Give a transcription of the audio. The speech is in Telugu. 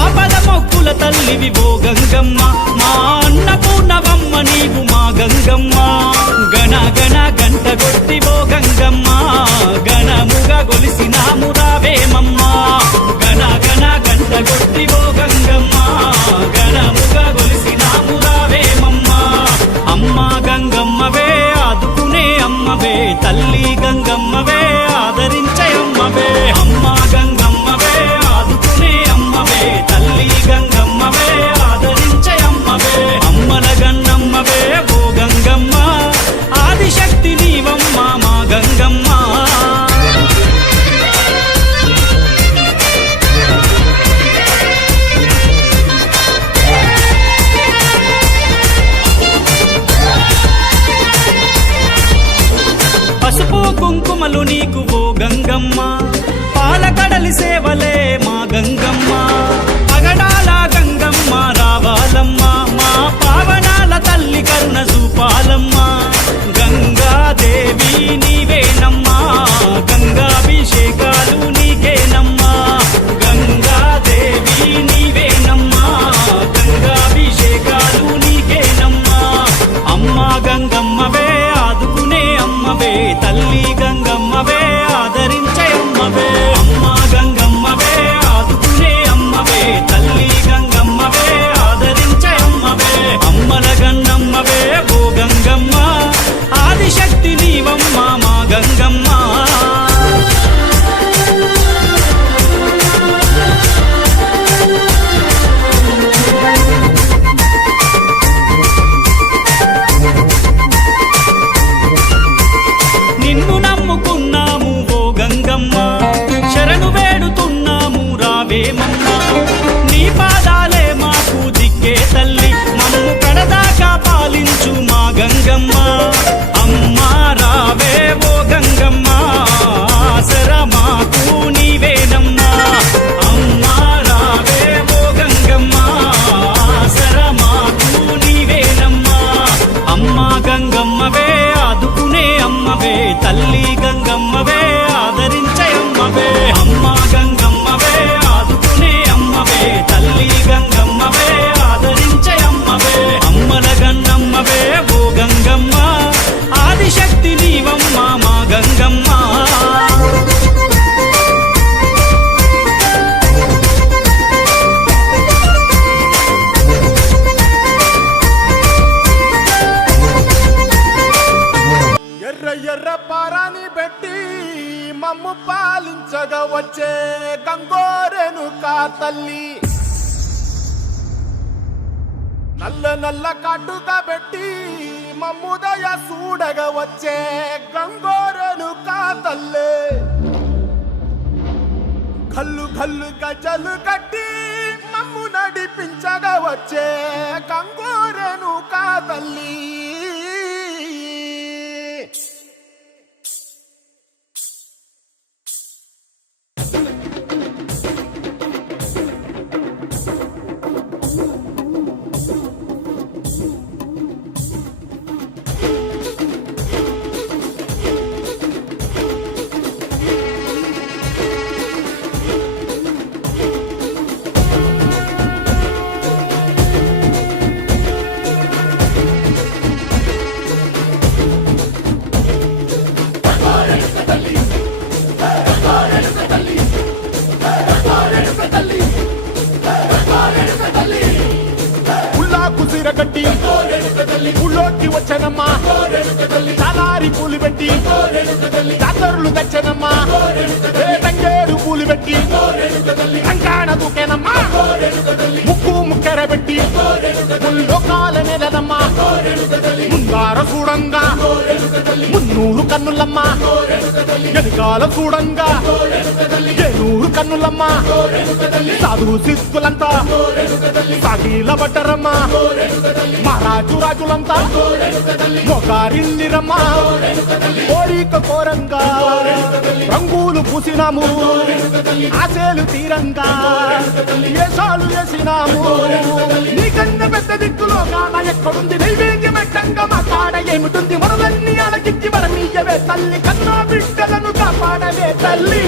ఆపద మొక్కుల తల్లివి ఓ గంగమ్మ, మా అన్నపూర్ణవమ్మ నీవు మా గంగమ్మ. గణ గణ గంట కొట్టి ఓ గంగమ్మ, గణముగా గొలిసినాము రావేమమ్మ. గణ గణ గంట కొట్టి ఓ గంగమ్మ, గణముగా గొలిసినాము రావేమమ్మ. అమ్మ గంగమ్మవే ఆదుకునే అమ్మవే, తల్లి గంగమ్మవే ఆదరించే అమ్మవే. అమ్మ గంగమ్మవే ఆదుకునే అమ్మవే, తల్లి గంగమ్మవే ఆదరించే అమ్మవే. అమ్మల గన్నమ్మవే ఓ గంగమ్మ, ఆదిశక్తి నీవమ్మ మా గంగమ్మ. పసుపు కుంకుమలు నీకు ఓ గంగమ్మ, పాలకడలి సేవలే మా గంగమ్మ. పగడాల గంగమ్మ రావాలమ్మ, మా పావనాల తల్లి కరుణ చూపాలమ్మ. గంగాదేవి నీవేనమ్మా, గంగాభిషేకాలు నీకేనమ్మా. గంగాదేవి నీవేనమ్మా, గంగాభిషేకాలు నీకేనమ్మా. అమ్మ గంగమ్మవే ఆదుకునే అమ్మవే, తల్లి గంగమ్మవే ఆదరించే అమ్మవే. అమ్మ గంగమ్మవే ఆదుకునే అమ్మవే, తల్లి గంగమ్మవే ఆదరించే అమ్మవే. అమ్మల గన్నమ్మవే ఓ గంగమ్మ, ఆదిశక్తి నీవమ్మ మా గంగమ్మ. నిన్ను నమ్ముకున్నాము ఓ గంగమ్మ, శరణు వేడుతున్నాము రావేమమ్మ. నీ పాదాలే మాకు దిక్కే తల్లి, మమ్ము కడదాకా పాలించు మా గంగమ్మ. అమ్మ రావే ఓ గంగమ్మ, ఆసర మాకు నీవేనమ్మా. అమ్మ రావే ఓ గంగమ్మ, ఆసర మాకు నీవేనమ్మా. అమ్మ గంగమ్మవే ఆదుకునే అమ్మవే, తల్లి గంగమ్మవే ఆదరించే అమ్మవే. అమ్మ గంగమ్మవే ఆదుకునే అమ్మవే, తల్లి గంగమ్మవే ఆదరించే అమ్మవే. అమ్మల గన్నమ్మవే ఓ గంగమ్మ, ఆదిశక్తి నీవమ్మ మా గంగమ్మ. ఎర్ర ఎర్ర పారాని పెట్టి మమ్ము పాలించగా వచ్చే గంగోరెను కా తల్లి, నల్ల నల్ల కాటుగా పెట్టి మమ్ముదయ చూడగా వచ్చే గంగోరెను కా తల్లి. కల్లు కల్లు గజలు కట్టి మమ్ము నడిపించగా వచ్చే గంగోరెను కా తల్లి. కుసిరగట్టి ఊళ్ళోకి వచ్చనమ్మా, చాలారి పూలు పెట్టి జాతరులు తెచ్చనమ్మా. తంగేడు పూలు పెట్టి కంకాణ దూకేనమ్మా, ముక్కు ముక్కెర పెట్టి ముల్లోకాల నెలనమ్మా. ముందార చూడంగా మున్నూరు కన్నులమ్మా, వెనుకాల చూడంగా ఏనూరు కన్నులమ్మా. సాధు సిద్ధులంతా సాగిల బట్టరమ్మా, మహారాజు రాజులంతా మొగారిల్లిరమ్మా. కోరిక కోరంగా రంగులు పూసినాము, ఆశలు తీరంగా ఏసాలు వేసినాము. నీకన్నా పెద్ద దిక్కులో కాన ఎక్కడుంది నైవేద్యం ఎట్టంగా మా కాడ ఏమిటుంది? మనలన్నీ అలకించి వరమీయవే తల్లి, కన్నా బిడ్డలను కాపాడవే తల్లి.